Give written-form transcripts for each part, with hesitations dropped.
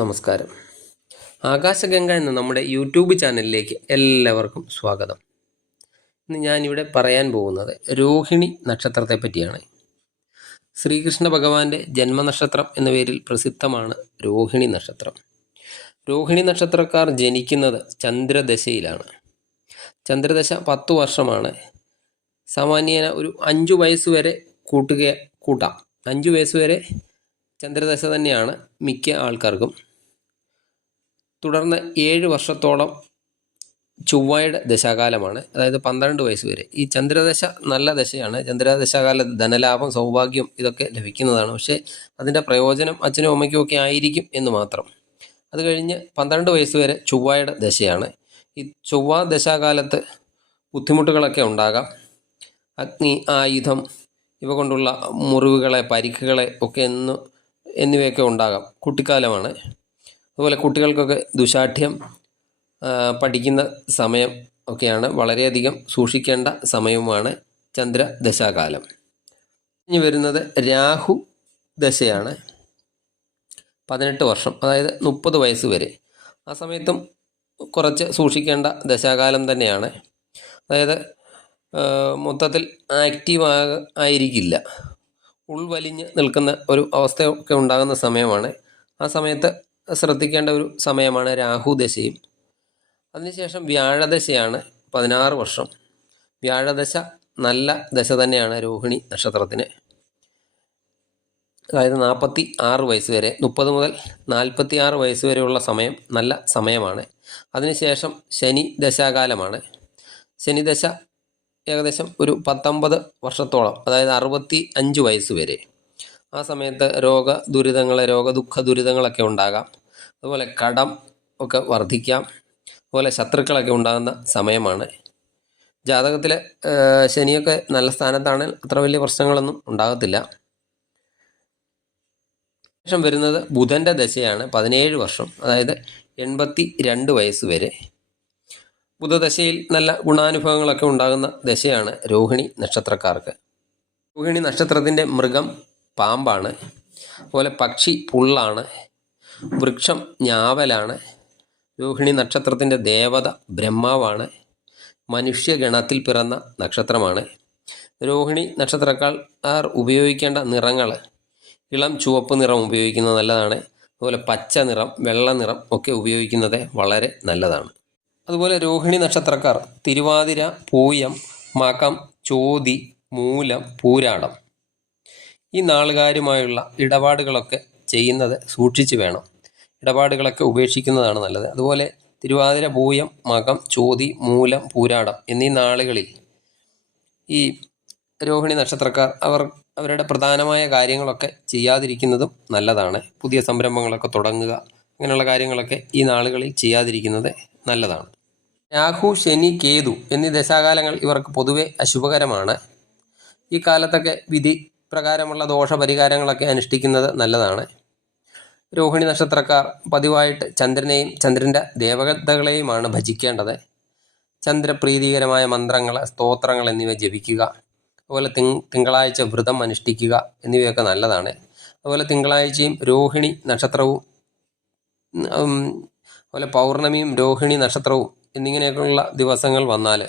നമസ്കാരം. ആകാശഗംഗ എന്ന നമ്മുടെ യൂട്യൂബ് ചാനലിലേക്ക് എല്ലാവർക്കും സ്വാഗതം. ഇന്ന് ഞാനിവിടെ പറയാൻ പോകുന്നത് രോഹിണി നക്ഷത്രത്തെ പറ്റിയാണ്. ശ്രീകൃഷ്ണ ഭഗവാന്റെ ജന്മനക്ഷത്രം എന്ന പേരിൽ പ്രസിദ്ധമാണ് രോഹിണി നക്ഷത്രം. രോഹിണി നക്ഷത്രക്കാർ ജനിക്കുന്നത് ചന്ദ്രദശയിലാണ്. ചന്ദ്രദശ 10 വർഷമാണ്. സാമാന്യേന ഒരു 5 വയസ്സ് വരെ കൂട്ടാം. 5 വയസ്സ് വരെ ചന്ദ്രദശ തന്നെയാണ് മിക്ക ആൾക്കാർക്കും. തുടർന്ന് 7 വർഷത്തോളം ചൊവ്വയുടെ ദശാകാലമാണ്, അതായത് 12 വയസ്സ് വരെ. ഈ ചന്ദ്രദശ നല്ല ദശയാണ്. ചന്ദ്രദശാകാലത്ത് ധനലാഭം, സൗഭാഗ്യം ഇതൊക്കെ ലഭിക്കുന്നതാണ്. പക്ഷേ അതിൻ്റെ പ്രയോജനം അച്ഛനും അമ്മയ്ക്കും ഒക്കെ ആയിരിക്കും എന്ന് മാത്രം. അത് കഴിഞ്ഞ് 12 വയസ്സ് വരെ ചൊവ്വയുടെ ദശയാണ്. ഈ ചൊവ്വ ദശാകാലത്ത് ബുദ്ധിമുട്ടുകളൊക്കെ ഉണ്ടാകാം. അഗ്നി, ആയുധം ഇവ കൊണ്ടുള്ള മുറിവുകളെ, പരിക്കുകളെ ഒക്കെ എന്നിവയൊക്കെ ഉണ്ടാകാം. കുട്ടിക്കാലമാണ്. അതുപോലെ കുട്ടികൾക്കൊക്കെ ദുശാഠ്യം, പഠിക്കുന്ന സമയം ഒക്കെയാണ്. വളരെയധികം സൂക്ഷിക്കേണ്ട സമയവുമാണ് ചന്ദ്രദശാകാലം. ഇനി വരുന്നത് രാഹു ദശയാണ്. 18 വർഷം, അതായത് 30 വയസ്സ് വരെ. ആ സമയത്തും കുറച്ച് സൂക്ഷിക്കേണ്ട ദശാകാലം തന്നെയാണ്. അതായത് മൊത്തത്തിൽ ആക്റ്റീവ് ആയിരിക്കില്ല, ഉൾവലിഞ്ഞ് നിൽക്കുന്ന ഒരു അവസ്ഥയൊക്കെ ഉണ്ടാകുന്ന സമയമാണ്. ആ സമയത്ത് ശ്രദ്ധിക്കേണ്ട ഒരു സമയമാണ് രാഹുദശയും. അതിനുശേഷം വ്യാഴദശയാണ് 16 വർഷം. വ്യാഴദശ നല്ല ദശ തന്നെയാണ് രോഹിണി നക്ഷത്രത്തിന്. അതായത് 46 വയസ്സ് വരെ, 30 മുതൽ 46 വയസ്സ് വരെയുള്ള സമയം നല്ല സമയമാണ്. അതിനുശേഷം ശനി ദശാകാലമാണ്. ശനിദശ ഏകദേശം ഒരു 19 വർഷത്തോളം, അതായത് 65 വയസ്സ് വരെ. ആ സമയത്ത് രോഗദുഃഖ ദുരിതങ്ങളൊക്കെ ഉണ്ടാകാം. അതുപോലെ കടം ഒക്കെ വർദ്ധിക്കാം. അതുപോലെ ശത്രുക്കളൊക്കെ ഉണ്ടാകുന്ന സമയമാണ്. ജാതകത്തിൽ ശനിയൊക്കെ നല്ല സ്ഥാനത്താണ്, അത്ര വലിയ പ്രശ്നങ്ങളൊന്നും ഉണ്ടാകത്തില്ല. ശേഷം വരുന്നത് ബുധൻ്റെ ദശയാണ്. 17 വർഷം, അതായത് 82 വയസ്സ് വരെ. ബുധദശയിൽ നല്ല ഗുണാനുഭവങ്ങളൊക്കെ ഉണ്ടാകുന്ന ദശയാണ് രോഹിണി നക്ഷത്രക്കാർക്ക്. രോഹിണി നക്ഷത്രത്തിൻ്റെ മൃഗം പാമ്പാണ്. അതുപോലെ പക്ഷി പുള്ളാണ്. വൃക്ഷം ഞാവലാണ്. രോഹിണി നക്ഷത്രത്തിൻ്റെ ദേവത ബ്രഹ്മാവാണ്. മനുഷ്യഗണത്തിൽ പിറന്ന നക്ഷത്രമാണ്. രോഹിണി നക്ഷത്രക്കാർ ഉപയോഗിക്കേണ്ട നിറങ്ങൾ: ഇളം ചുവപ്പ് നിറം ഉപയോഗിക്കുന്നത് നല്ലതാണ്. അതുപോലെ പച്ച നിറം, വെള്ള നിറം ഒക്കെ ഉപയോഗിക്കുന്നത് വളരെ നല്ലതാണ്. അതുപോലെ രോഹിണി നക്ഷത്രക്കാർ തിരുവാതിര, പൂയം, മകം, ചോതി, മൂലം, പൂരാടം ഈ നാളുകാരുമായുള്ള ഇടപാടുകളൊക്കെ ചെയ്യുന്നത് സൂക്ഷിച്ച് വേണം. ഇടപാടുകളൊക്കെ ഉപേക്ഷിക്കുന്നതാണ് നല്ലത്. അതുപോലെ തിരുവാതിര, പൂയം, മകം, ചോതി, മൂലം, പൂരാടം എന്നീ നാളുകളിൽ ഈ രോഹിണി നക്ഷത്രക്കാർ അവരുടെ പ്രധാനമായ കാര്യങ്ങളൊക്കെ ചെയ്യാതിരിക്കുന്നതും നല്ലതാണ്. പുതിയ സംരംഭങ്ങളൊക്കെ തുടങ്ങുക, അങ്ങനെയുള്ള കാര്യങ്ങളൊക്കെ ഈ നാളുകളിൽ ചെയ്യാതിരിക്കുന്നത് നല്ലതാണ്. രാഹു, ശനി, കേതു എന്നീ ദശാകാലങ്ങൾ ഇവർക്ക് പൊതുവെ അശുഭകരമാണ്. ഈ കാലത്തൊക്കെ വിധി പ്രകാരമുള്ള ദോഷപരിഹാരങ്ങളൊക്കെ അനുഷ്ഠിക്കുന്നത് നല്ലതാണ്. രോഹിണി നക്ഷത്രക്കാർ പതിവായിട്ട് ചന്ദ്രനെയും ചന്ദ്രൻ്റെ ദേവതകളെയുമാണ് ഭജിക്കേണ്ടത്. ചന്ദ്രപ്രീതികരമായ മന്ത്രങ്ങൾ, സ്തോത്രങ്ങൾ എന്നിവ ജപിക്കുക. അതുപോലെ തിങ്കളാഴ്ച വ്രതം അനുഷ്ഠിക്കുക എന്നിവയൊക്കെ നല്ലതാണ്. അതുപോലെ തിങ്കളാഴ്ചയും രോഹിണി നക്ഷത്രവും, അതുപോലെ പൗർണമിയും രോഹിണി നക്ഷത്രവും എന്നിങ്ങനെയൊക്കെയുള്ള ദിവസങ്ങൾ വന്നാൽ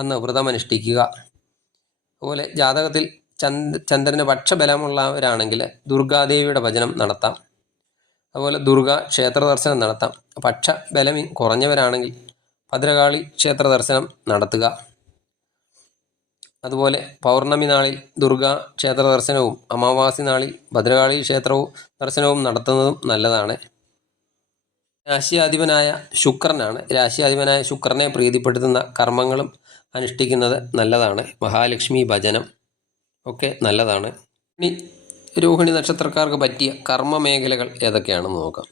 അന്ന് വ്രതം അനുഷ്ഠിക്കുക. അതുപോലെ ജാതകത്തിൽ ചന്ദ്രന് പക്ഷബലമുള്ളവരാണെങ്കിൽ ദുർഗാദേവിയുടെ ഭജനം നടത്താം. അതുപോലെ ദുർഗാ ക്ഷേത്ര ദർശനം നടത്താം. പക്ഷബലം കുറഞ്ഞവരാണെങ്കിൽ ഭദ്രകാളി ക്ഷേത്ര ദർശനം നടത്തുക. അതുപോലെ പൗർണമി നാളിൽ ദുർഗാ ക്ഷേത്ര ദർശനവും അമാവാസി നാളിൽ ഭദ്രകാളി ക്ഷേത്രവും ദർശനവും നടത്തുന്നതും നല്ലതാണ്. രാശിയാധിപനായ ശുക്രനാണ്. രാശിയാധിപനായ ശുക്രനെ പ്രീതിപ്പെടുത്തുന്ന കർമ്മങ്ങളും അനുഷ്ഠിക്കുന്നത് നല്ലതാണ്. മഹാലക്ഷ്മി ഭജനം ഒക്കെ നല്ലതാണ്. ഇനി രോഹിണി നക്ഷത്രക്കാർക്ക് പറ്റിയ കർമ്മ മേഖലകൾ ഏതൊക്കെയാണെന്ന് നോക്കാം.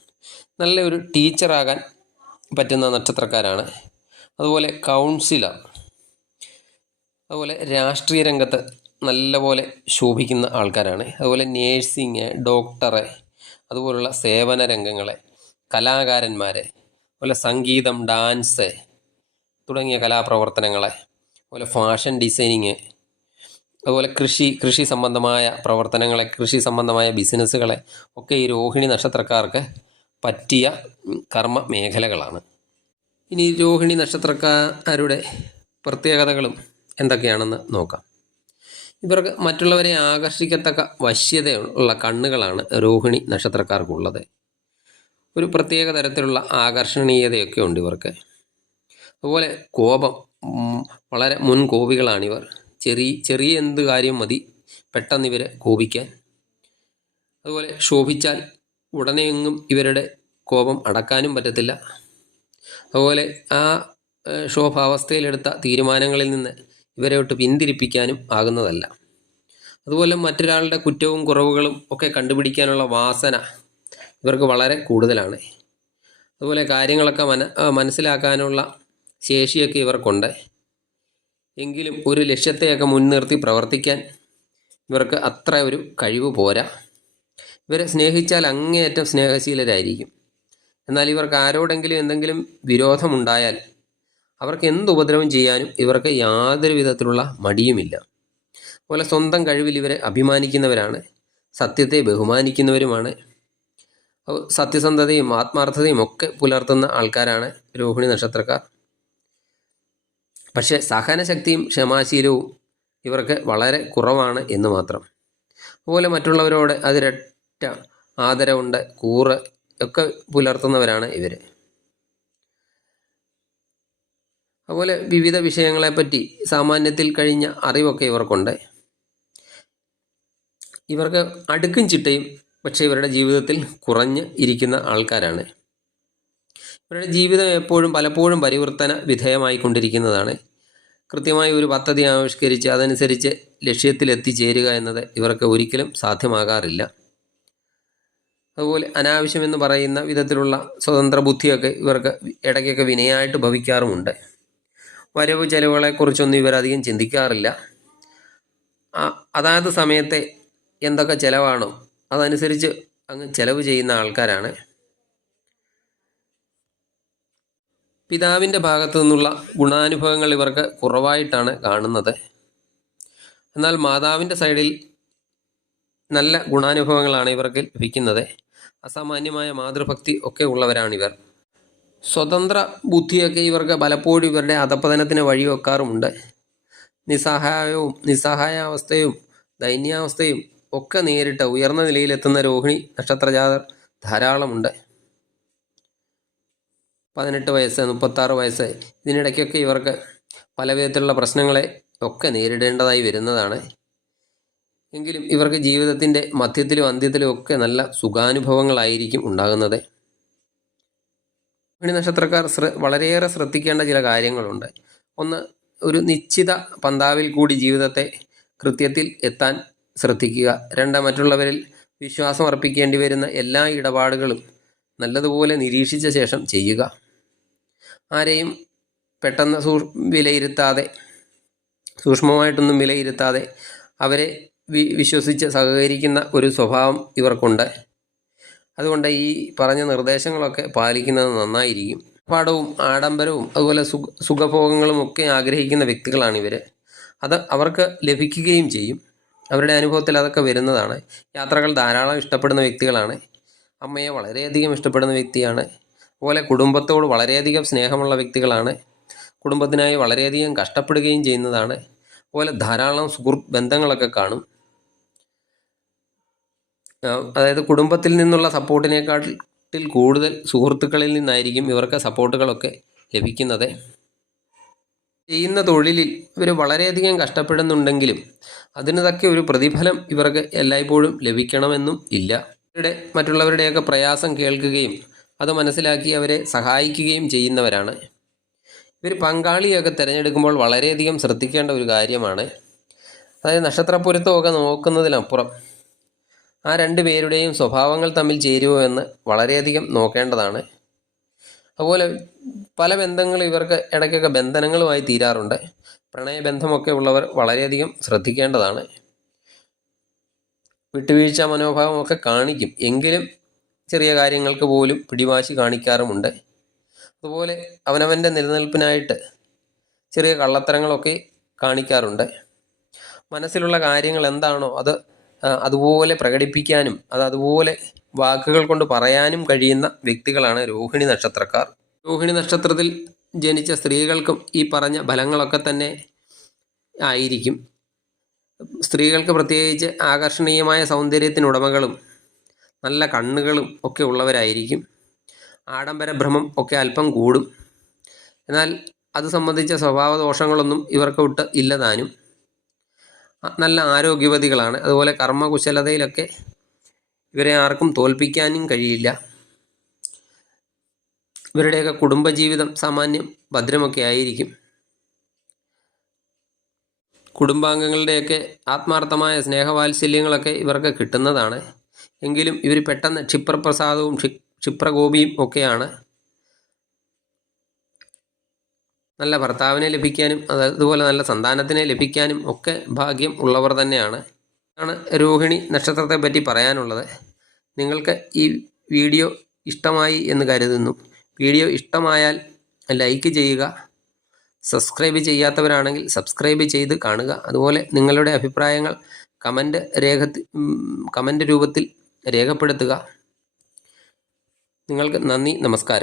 നല്ലൊരു ടീച്ചറാകാൻ പറ്റുന്ന നക്ഷത്രക്കാരാണ്. അതുപോലെ കൗൺസിലർ, അതുപോലെ രാഷ്ട്രീയ രംഗത്ത് നല്ലപോലെ ശോഭിക്കുന്ന ആൾക്കാരാണ്. അതുപോലെ നേഴ്സിങ്, ഡോക്ടർ, അതുപോലുള്ള സേവന രംഗങ്ങളെ, കലാകാരന്മാർ, അതുപോലെ സംഗീതം, ഡാൻസ് തുടങ്ങിയ കലാപ്രവർത്തനങ്ങളെ, അതുപോലെ ഫാഷൻ ഡിസൈനിങ്, അതുപോലെ കൃഷി സംബന്ധമായ പ്രവർത്തനങ്ങളെ, കൃഷി സംബന്ധമായ ബിസിനസ്സുകളെ ഒക്കെ ഈ രോഹിണി നക്ഷത്രക്കാർക്ക് പറ്റിയ കർമ്മ മേഖലകളാണ്. ഇനി രോഹിണി നക്ഷത്രക്കാരുടെ പ്രത്യേകതകളും എന്തൊക്കെയാണെന്ന് നോക്കാം. ഇവർക്ക് മറ്റുള്ളവരെ ആകർഷിക്കത്തക്ക വശ്യതയുള്ള കണ്ണുകളാണ് രോഹിണി നക്ഷത്രക്കാർക്കുള്ളത്. ഒരു പ്രത്യേക തരത്തിലുള്ള ആകർഷണീയതയൊക്കെ ഉണ്ട് ഇവർക്ക്. അതുപോലെ കോപം, വളരെ മുൻകോപികളാണിവർ. ചെറിയ എന്ത് കാര്യം മതി പെട്ടെന്ന് ഇവരെ കോപിക്കാൻ. അതുപോലെ ശോഭിച്ചാൽ ഉടനെയെങ്ങും ഇവരുടെ കോപം അടക്കാനും പറ്റത്തില്ല. അതുപോലെ ആ ശോഭാവസ്ഥയിലെടുത്ത തീരുമാനങ്ങളിൽ നിന്ന് ഇവരെ വിട്ട് പിന്തിരിപ്പിക്കാനും ആകുന്നതല്ല. അതുപോലെ മറ്റൊരാളുടെ കുറ്റവും കുറവുകളും ഒക്കെ കണ്ടുപിടിക്കാനുള്ള വാസന ഇവർക്ക് വളരെ കൂടുതലാണ്. അതുപോലെ കാര്യങ്ങളൊക്കെ മനസ്സിലാക്കാനുള്ള ശേഷിയൊക്കെ ഇവർക്കുണ്ട്. എങ്കിലും ഒരു ലക്ഷ്യത്തെയൊക്കെ മുൻനിർത്തി പ്രവർത്തിക്കാൻ ഇവർക്ക് അത്ര ഒരു കഴിവ് പോരാ. ഇവരെ സ്നേഹിച്ചാൽ അങ്ങേയറ്റം സ്നേഹശീലരായിരിക്കും. എന്നാൽ ഇവർക്ക് ആരോടെങ്കിലും എന്തെങ്കിലും വിരോധമുണ്ടായാൽ അവർക്ക് എന്ത് ഉപദ്രവം ചെയ്യാനും ഇവർക്ക് യാതൊരു വിധത്തിലുള്ള മടിയുമില്ല. അതുപോലെ സ്വന്തം കഴിവിൽ ഇവരെ അഭിമാനിക്കുന്നവരാണ്. സത്യത്തെ ബഹുമാനിക്കുന്നവരുമാണ്. സത്യസന്ധതയും ആത്മാർത്ഥതയും ഒക്കെ പുലർത്തുന്ന ആൾക്കാരാണ് രോഹിണി നക്ഷത്രക്കാർ. പക്ഷേ സഹനശക്തിയും ക്ഷമാശീലവും ഇവർക്ക് വളരെ കുറവാണ് എന്ന് മാത്രം. അതുപോലെ മറ്റുള്ളവരോട് അതിരറ്റ ആദരവുണ്ട്, കൂറ് ഒക്കെ പുലർത്തുന്നവരാണ് ഇവർ. അതുപോലെ വിവിധ വിഷയങ്ങളെപ്പറ്റി സാമാന്യത്തിൽ കഴിഞ്ഞ അറിവൊക്കെ ഇവർക്കുണ്ട്. ഇവർക്ക് അടുക്കും ചിട്ടയും പക്ഷേ ഇവരുടെ ജീവിതത്തിൽ കുറഞ്ഞ് ഇരിക്കുന്ന ആൾക്കാരാണ്. ഇവരുടെ ജീവിതം പലപ്പോഴും പരിവർത്തന വിധേയമായിക്കൊണ്ടിരിക്കുന്നതാണ്. കൃത്യമായി ഒരു പദ്ധതി ആവിഷ്കരിച്ച് അതനുസരിച്ച് ലക്ഷ്യത്തിലെത്തിച്ചേരുക എന്നത് ഇവർക്ക് ഒരിക്കലും സാധ്യമാകാറില്ല. അതുപോലെ അനാവശ്യമെന്ന് പറയുന്ന വിധത്തിലുള്ള സ്വതന്ത്ര ബുദ്ധിയൊക്കെ ഇവർക്ക് ഇടയ്ക്കൊക്കെ വിനയായിട്ട് ഭവിക്കാറുമുണ്ട്. വരവ് ചെലവുകളെക്കുറിച്ചൊന്നും ഇവരധികം ചിന്തിക്കാറില്ല. അതാത് സമയത്തെ എന്തൊക്കെ ചിലവാണോ അതനുസരിച്ച് അങ്ങ് ചിലവ് ചെയ്യുന്ന ആൾക്കാരാണ്. പിതാവിൻ്റെ ഭാഗത്തു നിന്നുള്ള ഗുണാനുഭവങ്ങൾ ഇവർക്ക് കുറവായിട്ടാണ് കാണുന്നത്. എന്നാൽ മാതാവിൻ്റെ സൈഡിൽ നല്ല ഗുണാനുഭവങ്ങളാണ് ഇവർക്ക് ലഭിക്കുന്നത്. അസാമാന്യമായ മാതൃഭക്തി ഒക്കെ ഉള്ളവരാണിവർ. സ്വതന്ത്ര ബുദ്ധിയൊക്കെ ഇവർക്ക് പലപ്പോഴും ഇവരുടെ അധപ്പതനത്തിന് വഴിവെക്കാറുമുണ്ട്. നിസ്സഹായാവസ്ഥയും ദൈന്യാവസ്ഥയും ഒക്കെ നേരിട്ട് ഉയർന്ന നിലയിലെത്തുന്ന രോഹിണി നക്ഷത്രജാതർ ധാരാളമുണ്ട്. 18 വയസ്സ്, 36 വയസ്സ്, ഇതിനിടയ്ക്കൊക്കെ ഇവർക്ക് പല വിധത്തിലുള്ള പ്രശ്നങ്ങളെ ഒക്കെ നേരിടേണ്ടതായി വരുന്നതാണ്. എങ്കിലും ഇവർക്ക് ജീവിതത്തിൻ്റെ മധ്യത്തിലും അന്ത്യത്തിലും ഒക്കെ നല്ല സുഖാനുഭവങ്ങളായിരിക്കും ഉണ്ടാകുന്നത്. രോഹിണി നക്ഷത്രക്കാർ വളരെയേറെ ശ്രദ്ധിക്കേണ്ട ചില കാര്യങ്ങളുണ്ട്. ഒന്ന്, ഒരു നിശ്ചിത പന്താവിൽ കൂടി ജീവിതത്തെ കൃത്യത്തിൽ എത്താൻ ശ്രദ്ധിക്കുക. 2, മറ്റുള്ളവരിൽ വിശ്വാസം അർപ്പിക്കേണ്ടി വരുന്ന എല്ലാ ഇടപാടുകളും നല്ലതുപോലെ നിരീക്ഷിച്ച ശേഷം ചെയ്യുക. ആരെയും പെട്ടെന്ന് സൂക്ഷ്മമായിട്ടൊന്നും വിലയിരുത്താതെ അവരെ വിശ്വസിച്ച് സഹകരിക്കുന്ന ഒരു സ്വഭാവം ഇവർക്കുണ്ട്. അതുകൊണ്ട് ഈ പറഞ്ഞ നിർദ്ദേശങ്ങളൊക്കെ പാലിക്കുന്നത് നന്നായിരിക്കും. പാടവും ആഡംബരവും അതുപോലെ സുഖഭോഗങ്ങളും ഒക്കെ ആഗ്രഹിക്കുന്ന വ്യക്തികളാണിവർ. അത് അവർക്ക് ലഭിക്കുകയും ചെയ്യും. അവരുടെ അനുഭവത്തിൽ അതൊക്കെ വരുന്നതാണ്. യാത്രകൾ ധാരാളം ഇഷ്ടപ്പെടുന്ന വ്യക്തികളാണ്. അമ്മയെ വളരെയധികം ഇഷ്ടപ്പെടുന്ന വ്യക്തിയാണ്. അതുപോലെ കുടുംബത്തോട് വളരെയധികം സ്നേഹമുള്ള വ്യക്തികളാണ്. കുടുംബത്തിനായി വളരെയധികം കഷ്ടപ്പെടുകയും ചെയ്യുന്നതാണ്. അതുപോലെ ധാരാളം സുഹൃത്ത് ബന്ധങ്ങളൊക്കെ കാണും. അതായത് കുടുംബത്തിൽ നിന്നുള്ള സപ്പോർട്ടിനേക്കാട്ടിൽ കൂടുതൽ സുഹൃത്തുക്കളിൽ നിന്നായിരിക്കും ഇവർക്ക് സപ്പോർട്ടുകളൊക്കെ ലഭിക്കുന്നത്. ചെയ്യുന്ന തൊഴിലിൽ ഇവർ വളരെയധികം കഷ്ടപ്പെടുന്നുണ്ടെങ്കിലും അതിനൊക്കെ ഒരു പ്രതിഫലം ഇവർക്ക് എല്ലായ്പ്പോഴും ലഭിക്കണമെന്നും ഇല്ല. മറ്റുള്ളവരുടെയൊക്കെ പ്രയാസം കേൾക്കുകയും അത് മനസ്സിലാക്കി അവരെ സഹായിക്കുകയും ചെയ്യുന്നവരാണ്. ഇവർ പങ്കാളിയൊക്കെ തിരഞ്ഞെടുക്കുമ്പോൾ വളരെയധികം ശ്രദ്ധിക്കേണ്ട ഒരു കാര്യമാണ്. അതായത് നക്ഷത്രപ്പൊരുത്തമൊക്കെ നോക്കുന്നതിനപ്പുറം ആ 2 പേരുടെയും സ്വഭാവങ്ങൾ തമ്മിൽ ചേരുമോ എന്ന് വളരെയധികം നോക്കേണ്ടതാണ്. അതുപോലെ പല ബന്ധങ്ങളും ഇവർക്ക് ഇടയ്ക്കൊക്കെ ബന്ധനങ്ങളുമായി തീരാറുണ്ട്. പ്രണയബന്ധമൊക്കെ ഉള്ളവർ വളരെയധികം ശ്രദ്ധിക്കേണ്ടതാണ്. വിട്ടുവീഴ്ച മനോഭാവമൊക്കെ കാണിക്കും, എങ്കിലും ചെറിയ കാര്യങ്ങൾക്ക് പോലും പിടിവാശി കാണിക്കാറുമുണ്ട്. അതുപോലെ അവനവൻ്റെ നിലനിൽപ്പിനായിട്ട് ചെറിയ കള്ളത്തരങ്ങളൊക്കെ കാണിക്കാറുണ്ട്. മനസ്സിലുള്ള കാര്യങ്ങൾ എന്താണോ അത് അതുപോലെ പ്രകടിപ്പിക്കാനും അതുപോലെ വാക്കുകൾ കൊണ്ട് പറയാനും കഴിയുന്ന വ്യക്തികളാണ് രോഹിണി നക്ഷത്രക്കാർ. രോഹിണി നക്ഷത്രത്തിൽ ജനിച്ച സ്ത്രീകൾക്കും ഈ പറഞ്ഞ ഫലങ്ങളൊക്കെ തന്നെ ആയിരിക്കും. സ്ത്രീകൾക്ക് പ്രത്യേകിച്ച് ആകർഷണീയമായ സൗന്ദര്യത്തിനുടമകളും നല്ല കണ്ണുകളും ഒക്കെ ഉള്ളവരായിരിക്കും. ആഡംബരഭ്രമം ഒക്കെ അല്പം കൂടും. എന്നാൽ അത് സംബന്ധിച്ച സ്വഭാവദോഷങ്ങളൊന്നും ഇവർക്ക് ഇല്ലതാനും. നല്ല ആരോഗ്യവതികളാണ്. അതുപോലെ കർമ്മകുശലതയിലൊക്കെ ഇവരെ ആർക്കും തോൽപ്പിക്കാനും കഴിയില്ല. ഇവരുടെയൊക്കെ കുടുംബജീവിതം സാമാന്യം ഭദ്രമൊക്കെ ആയിരിക്കും. കുടുംബാംഗങ്ങളുടെയൊക്കെ ആത്മാർത്ഥമായ സ്നേഹവാത്സല്യങ്ങളൊക്കെ ഇവർക്ക് കിട്ടുന്നതാണ്. എങ്കിലും ഇവർ പെട്ടെന്ന് ക്ഷിപ്രപ്രസാദവും ക്ഷിപ്രകോപിയും ഒക്കെയാണ്. നല്ല ഭർത്താവിനെ ലഭിക്കാനും അതുപോലെ നല്ല സന്താനത്തിനെ ലഭിക്കാനും ഒക്കെ ഭാഗ്യം ഉള്ളവർ തന്നെയാണ്. ആണ് രോഹിണി നക്ഷത്രത്തെ പറ്റി പറയാനുള്ളത്. നിങ്ങൾക്ക് ഈ വീഡിയോ ഇഷ്ടമായി എന്ന് കരുതുന്നു. വീഡിയോ ഇഷ്ടമായാൽ ലൈക്ക് ചെയ്യുക. സബ്സ്ക്രൈബ് ചെയ്യാത്തവരാണെങ്കിൽ സബ്സ്ക്രൈബ് ചെയ്ത് കാണുക. അതുപോലെ നിങ്ങളുടെ അഭിപ്രായങ്ങൾ കമൻ്റ് രൂപത്തിൽ രേഖപ്പെടുത്തുക. നിങ്ങൾക്ക് നന്ദി, നമസ്കാരം.